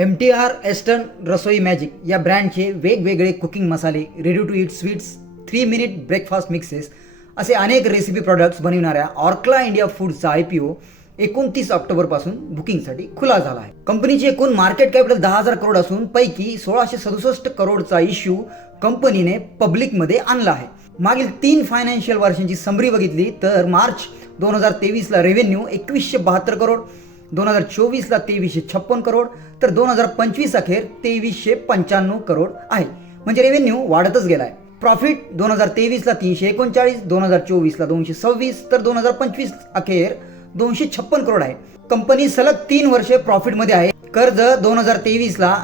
MTR eastern रसोई magic या ब्रँडचे वेगवेगळे कुकिंग मसाले, ready to eat sweets, 3 minute breakfast mixes असे अनेक रेसिपी प्रॉडक्ट्स बनविणाऱ्या ऑर्कला इंडिया फूडचा IPO 29 ऑक्टोबरपासून बुकिंगसाठी खुला झाला आहे. कंपनीची एकूण मार्केट कॅपिटल 10,000 करोड असून पैकी 1667 करोडचा इश्यू कंपनीने पब्लिकमध्ये आणला आहे. मागील 3 फायनान्शियल वर्षांची समरी बघितली तर मार्च 2023ला रेव्हेन्यू 2172 करोड, 2024ला 2356 करोड तर 2025 अखेर 2395 करोड आहे. म्हणजे रेव्हेन्यू वाढतच गेलाय. प्रॉफिट 2023ला 339, 2024ला 226 तर 2025 अखेर 256 करोड आहे. कंपनी सलग 3 वर्षे प्रॉफिटमध्ये आहे. कर्ज 2023ला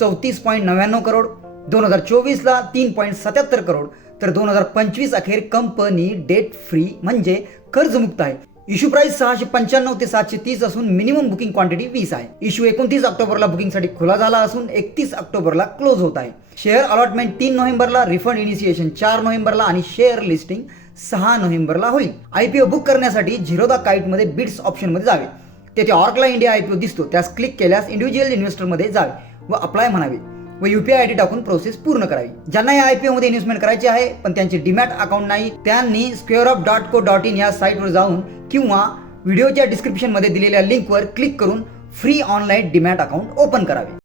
34.99 करोड, 2024ला 3.77 करोड तर 2025 अखेर कंपनी डेट फ्री म्हणजे कर्जमुक्त आहे. इश्यू प्राइस 695 ते 730 असून मिनिमम बुकिंग क्वांटिटी 20 आहे. इश्यू 29 ऑक्टोबरला बुकिंगसाठी खुला झाला असून 31 ऑक्टोबरला क्लोज होत आहे. शेअर अलॉटमेंट 3 नोव्हेंबरला, रिफंड इनिशिएशन 4 नोव्हेंबरला आणि शेअर लिस्टिंग 6 नोव्हेंबरला होईल. IPO बुक करण्यासाठी झिरोदा काईटमध्ये बिड्स ऑप्शनमध्ये जावे. तेथे ऑर्कला इंडिया IPO दिसतो, त्यास क्लिक केल्यास इंडिव्हिज्युअल इन्व्हेस्टरमध्ये जावे व अप्लाय म्हणावे व UPI ID टाकून प्रोसेस पूर्ण करावी. ज्यांना या IPO मध्ये इन्व्हेस्टमेंट करायची आहे पण त्यांचे डीमॅट अकाउंट नाही, त्यांनी squareup.co.in या साईटवर जाऊन किंवा व्हिडिओच्या डिस्क्रिप्शनमध्ये दिलेल्या लिंकवर क्लिक करून free online demat account open करावे.